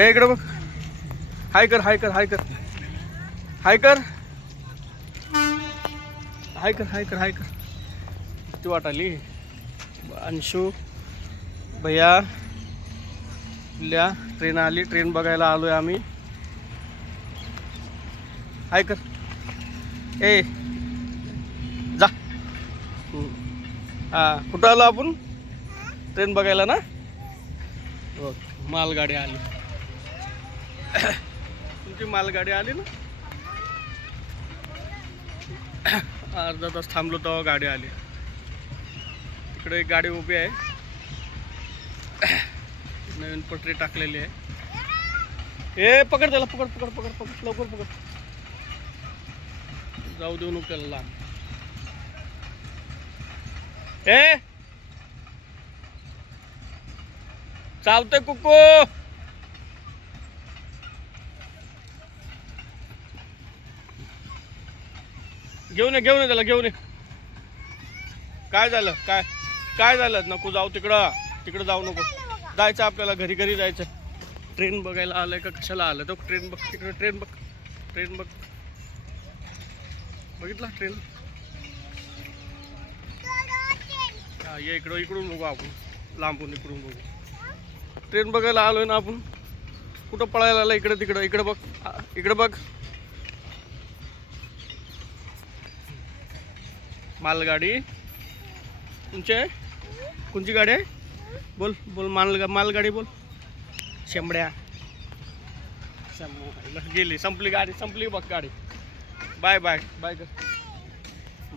ए इकडे बघ. हाय कर हाय कर हाय कर हाय कर हाय कर हाय कर हाय कर. किती वाट आली. अंशू भैया ल्या ट्रेन आली. ट्रेन बघायला आलोय आम्ही. हाय कर. ए जा. हा कुठं आलो आपण. ट्रेन बघायला ना. बघ मालगाडी आली. तुमची मालगाडी आली ना. अर्धा तास थांबलो तेव्हा गाडी आली. तिकडे एक गाडी उभी आहे. नवीन पटरी टाकलेली आहे. ए पकड त्याला पकड पकड पकड पकड लवकर पकड. जाऊ देऊ नको त्याला लांब. ए चालतंय कुकू. घेऊन ये त्याला घेऊन ये. काय झालं काय काय झालं. नको जाऊ तिकडं. तिकडं जाऊ नको. जायचं आपल्याला घरी घरी जायचं. ट्रेन बघायला आलंय का कशाला आलं. तो ट्रेन बघ तिकडं. ट्रेन बघ ट्रेन बघ. बघितला ट्रेन. हा ये इकडं. इकडून बघू आपण लांबून. इकडून बघू. ट्रेन बघायला आलोय ना आपण. कुठं पळायला आलं. इकडे तिकडं. इकडे बघ इकडे बघ. मालगाडी तुमचे. कोणची गाडी आहे. बोल बोल. मालगाडी बोल. शेंबड्या गेली. संपली गाडी. संपली बघ गाडी. बाय बाय बाय कर.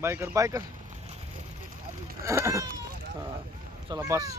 बाय कर बाय कर. हां चला बस.